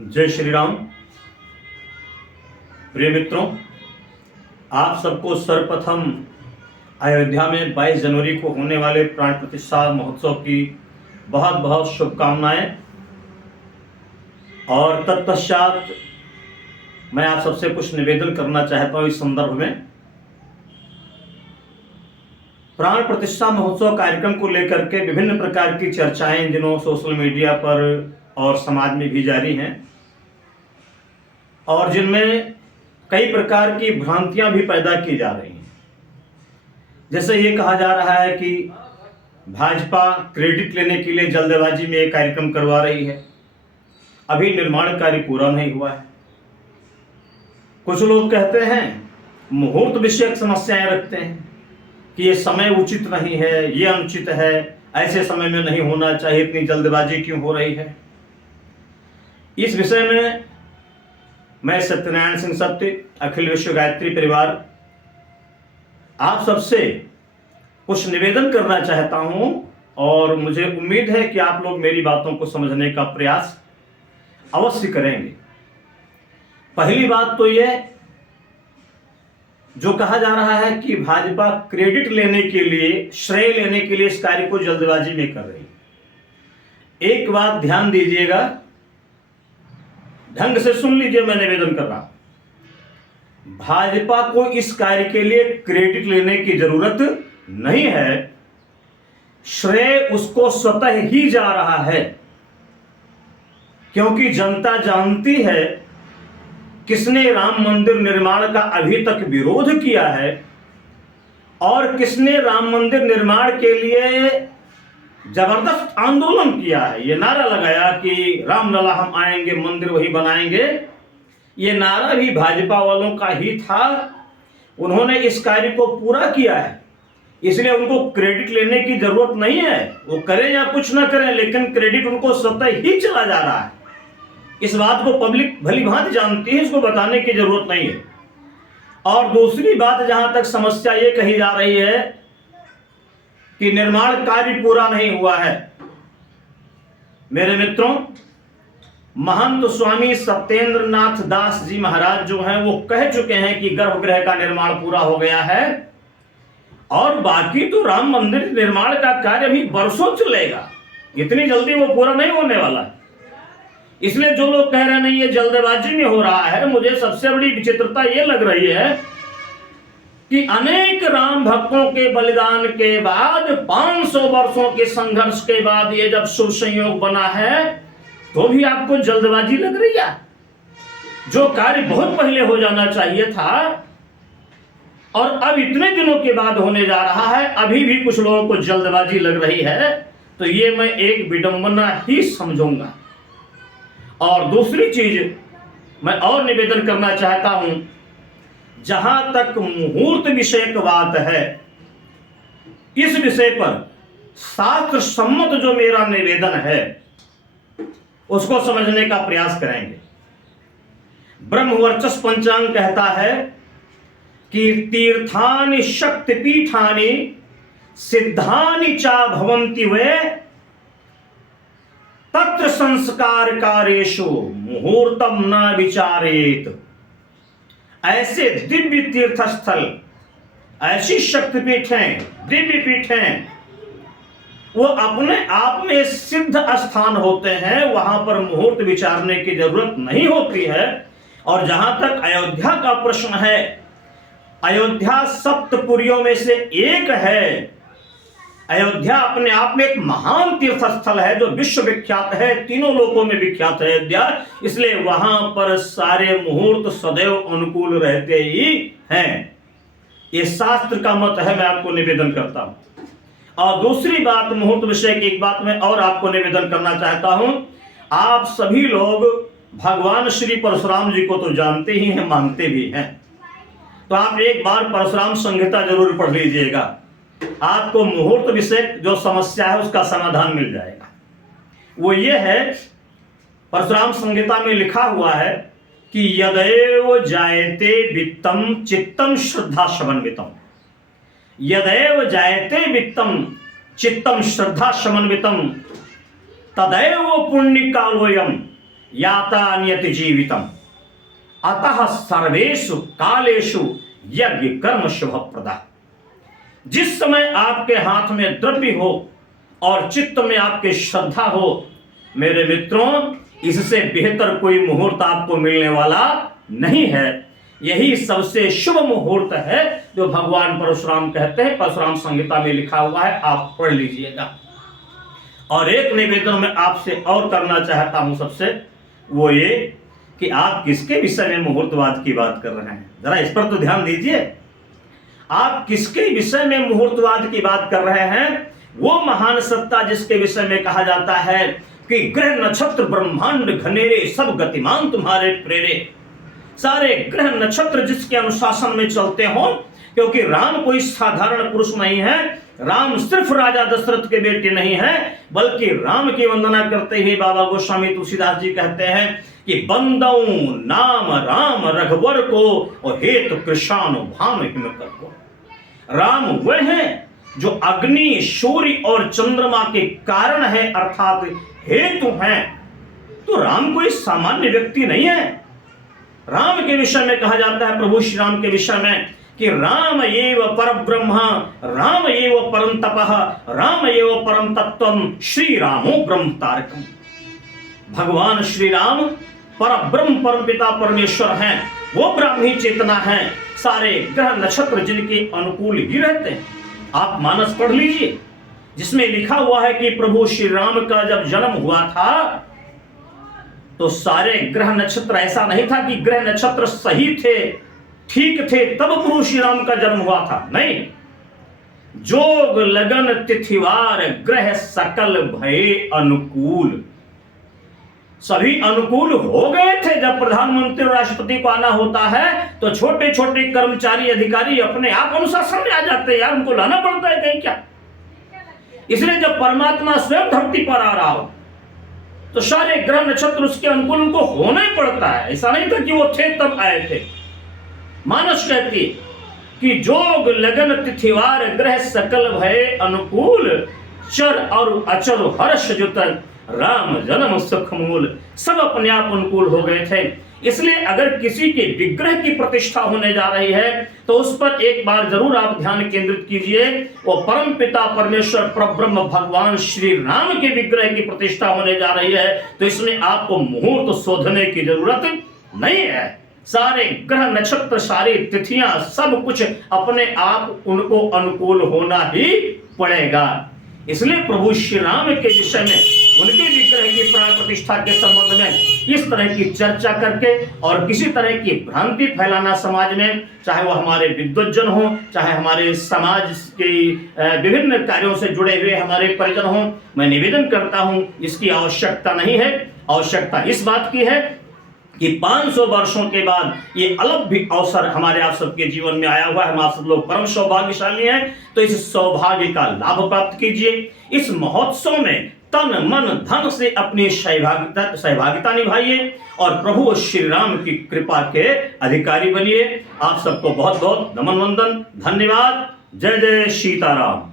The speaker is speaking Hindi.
जय श्री राम। प्रिय मित्रों, आप सबको सर्वप्रथम अयोध्या में 22 जनवरी को होने वाले प्राण प्रतिष्ठा महोत्सव की बहुत बहुत शुभकामनाएं। और तत्पश्चात मैं आप सबसे कुछ निवेदन करना चाहता हूं। इस संदर्भ में प्राण प्रतिष्ठा महोत्सव कार्यक्रम को लेकर के विभिन्न प्रकार की चर्चाएं जिन्हों सोशल मीडिया पर और समाज में भी जारी हैं और जिनमें कई प्रकार की भ्रांतियां भी पैदा की जा रही हैं। जैसे ये कहा जा रहा है कि भाजपा क्रेडिट लेने के लिए जल्दबाजी में एक कार्यक्रम करवा रही है, अभी निर्माण कार्य पूरा नहीं हुआ है। कुछ लोग कहते हैं, मुहूर्त विषयक समस्याएं रखते हैं कि ये समय उचित नहीं है, ये अनुचित है, ऐसे समय में नहीं होना चाहिए, इतनी जल्दबाजी क्यों हो रही है। इस विषय में मैं सत्यनारायण सिंह सत्य, अखिल विश्व गायत्री परिवार, आप सबसे कुछ निवेदन करना चाहता हूं और मुझे उम्मीद है कि आप लोग मेरी बातों को समझने का प्रयास अवश्य करेंगे। पहली बात तो यह जो कहा जा रहा है कि भाजपा क्रेडिट लेने के लिए, श्रेय लेने के लिए इस कार्य को जल्दबाजी में कर रही है। एक बात ध्यान दीजिएगा, ढंग से सुन लीजिए, मैं निवेदन कर रहा हूं। भाजपा को इस कार्य के लिए क्रेडिट लेने की जरूरत नहीं है, श्रेय उसको स्वतः ही जा रहा है। क्योंकि जनता जानती है किसने राम मंदिर निर्माण का अभी तक विरोध किया है और किसने राम मंदिर निर्माण के लिए जबरदस्त आंदोलन किया है। ये नारा लगाया कि रामलला हम आएंगे, मंदिर वही बनाएंगे। ये नारा भी भाजपा वालों का ही था। उन्होंने इस कार्य को पूरा किया है, इसलिए उनको क्रेडिट लेने की जरूरत नहीं है। वो करें या कुछ ना करें, लेकिन क्रेडिट उनको स्वतः ही चला जा रहा है। इस बात को पब्लिक भली भांति जानती है, इसको बताने की जरूरत नहीं है। और दूसरी बात, जहां तक समस्या ये कही जा रही है कि निर्माण कार्य पूरा नहीं हुआ है, मेरे मित्रों, महंत स्वामी सत्येंद्र नाथ दास जी महाराज जो हैं वो कह चुके हैं कि गर्भगृह का निर्माण पूरा हो गया है और बाकी तो राम मंदिर निर्माण का कार्य भी बरसों चलेगा, इतनी जल्दी वो पूरा नहीं होने वाला है। इसलिए जो लोग कह रहे नहीं ये जल्दबाजी में हो रहा है, मुझे सबसे बड़ी विचित्रता ये लग रही है कि अनेक राम भक्तों के बलिदान के बाद, 500 वर्षों के संघर्ष के बाद ये जब शुभ संयोग बना है, तो भी आपको जल्दबाजी लग रही है। जो कार्य बहुत पहले हो जाना चाहिए था और अब इतने दिनों के बाद होने जा रहा है, अभी भी कुछ लोगों को जल्दबाजी लग रही है, तो ये मैं एक विडंबना ही समझूंगा। और दूसरी चीज मैं और निवेदन करना चाहता हूं, जहां तक मुहूर्त विषयक बात है, इस विषय पर शास्त्र सम्मत जो मेरा निवेदन है उसको समझने का प्रयास करेंगे। ब्रह्मवर्चस पंचांग कहता है कि तीर्थानि शक्तिपीठानि सिद्धानि चा भवन्ति वे तत्र संस्कार कारेषु मुहूर्तम न विचारेत। ऐसे दिव्य तीर्थ स्थल, ऐसी शक्तिपीठें, दिव्य पीठें, वो अपने आप में सिद्ध स्थान होते हैं, वहां पर मुहूर्त विचारने की जरूरत नहीं होती है। और जहां तक अयोध्या का प्रश्न है, अयोध्या सप्तपुरियों में से एक है। अयोध्या अपने आप में एक महान तीर्थ स्थल है जो विश्व विख्यात है, तीनों लोकों में विख्यात है अयोध्या। इसलिए वहां पर सारे मुहूर्त सदैव अनुकूल रहते ही हैं। ये शास्त्र का मत है, मैं आपको निवेदन करता हूं। और दूसरी बात, मुहूर्त विषय की एक बात मैं और आपको निवेदन करना चाहता हूं। आप सभी लोग भगवान श्री परशुराम जी को तो जानते ही हैं, मानते भी हैं, तो आप एक बार परशुराम संहिता जरूर पढ़ लीजिएगा। आपको मुहूर्त विषय जो समस्या है उसका समाधान मिल जाएगा। वो ये है, परशुराम संहिता में लिखा हुआ है कि यदैव जायते वित्तम चित्तम श्रद्धा समन्वितम। यदैव जायते वित्तम चित्तम श्रद्धा समन्वितम तदैव पुण्य कालोयम याता नियति जीवितम अतः सर्वेषु कालेषु यज्ञ कर्म शुभ प्रदा। जिस समय आपके हाथ में द्रव्य हो और चित्त में आपके श्रद्धा हो, मेरे मित्रों, इससे बेहतर कोई मुहूर्त आपको मिलने वाला नहीं है। यही सबसे शुभ मुहूर्त है जो भगवान परशुराम कहते हैं, परशुराम संहिता में लिखा हुआ है, आप पढ़ लीजिएगा। और एक निवेदन मैं आपसे और करना चाहता हूं सबसे, वो ये कि आप किसके विषय में मुहूर्तवाद की बात कर रहे हैं, जरा इस पर तो ध्यान दीजिए। आप किसके विषय में मुहूर्तवाद की बात कर रहे हैं? वो महान सत्ता जिसके विषय में कहा जाता है कि ग्रह नक्षत्र ब्रह्मांड घनेरे सब गतिमान तुम्हारे प्रेरे। सारे ग्रह नक्षत्र जिसके अनुशासन में चलते हो, क्योंकि राम कोई साधारण पुरुष नहीं है। राम सिर्फ राजा दशरथ के बेटे नहीं है, बल्कि राम की वंदना करते ही बाबा गोस्वामी तुलसीदास जी कहते हैं कि बंदऊ नाम राम रघुवर को और हेतु कृषाण भाम हिम कर को। राम वह है जो अग्नि, सूर्य और चंद्रमा के कारण है, अर्थात हेतु हैं। तो राम कोई सामान्य व्यक्ति नहीं है। राम के विषय में कहा जाता है, प्रभु श्री राम के विषय में, कि राम एव परब्रह्म, राम एव परम तपः, राम एव परम तत्वम, श्री रामो ब्रह्म तारकम। भगवान श्री राम परब्रह्म, परम पिता परमेश्वर हैं, वो ब्राह्मी चेतना है। सारे ग्रह नक्षत्र जिनके अनुकूल ही रहते हैं। आप मानस पढ़ लीजिए, जिसमें लिखा हुआ है कि प्रभु श्री राम का जब जन्म हुआ था तो सारे ग्रह नक्षत्र, ऐसा नहीं था कि ग्रह नक्षत्र सही थे, ठीक थे, तब प्रभु श्री राम का जन्म हुआ था। नहीं, जोग लगन तिथिवार ग्रह सकल भये अनुकूल। सभी अनुकूल हो गए थे। जब प्रधानमंत्री और राष्ट्रपति को आना होता है तो छोटे छोटे कर्मचारी अधिकारी अपने आप अनुशासन में आ जाते हैं। यार, उनको लाना पड़ता है कहीं क्या? इसलिए जब परमात्मा स्वयं धरती पर आ रहा हो तो सारे ग्रह नक्षत्र उसके अनुकूल उनको होना ही पड़ता है। ऐसा नहीं था कि वो थे तब आए थे। मानस कहती कि जोग लगन तिथिवार ग्रह सकल भय अनुकूल, चर और अचर हर्ष जुतन राम जन्म सुख मूल। सब अपने आप अनुकूल हो गए थे। इसलिए अगर किसी के विग्रह की प्रतिष्ठा होने जा रही है तो उस पर एक बार जरूर आप ध्यान केंद्रित कीजिए। वो परम पिता परमेश्वर परब्रह्म भगवान श्री राम के विग्रह की प्रतिष्ठा होने जा रही है, तो इसमें आपको मुहूर्त शोधने की जरूरत नहीं है। सारे ग्रह नक्षत्र, सारी तिथियां, सब कुछ अपने आप उनको अनुकूल होना ही पड़ेगा। इसलिए प्रभु श्री राम के विषय में, उनके विग्रह की प्राण प्रतिष्ठा के संबंध में इस तरह की चर्चा करके और किसी तरह की भ्रांति फैलाना समाज में, चाहे वो हमारे विद्वज्जन हो, चाहे हमारे समाज के विभिन्न कार्यों से जुड़े हुए हमारे परिजन हो, मैं निवेदन करता हूं इसकी आवश्यकता नहीं है। आवश्यकता इस बात की है कि 500 वर्षों के बाद ये अलग भी अवसर हमारे आप सबके जीवन में आया हुआ है। हम आप सब लोग परम सौभाग्यशाली हैं, तो इस सौभाग्य का लाभ प्राप्त कीजिए। इस महोत्सव में तन मन धन से अपनी सहभागिता निभाइए और प्रभु श्री राम की कृपा के अधिकारी बनिए। आप सबको बहुत बहुत नमन वंदन, धन्यवाद। जय जय सीताराम।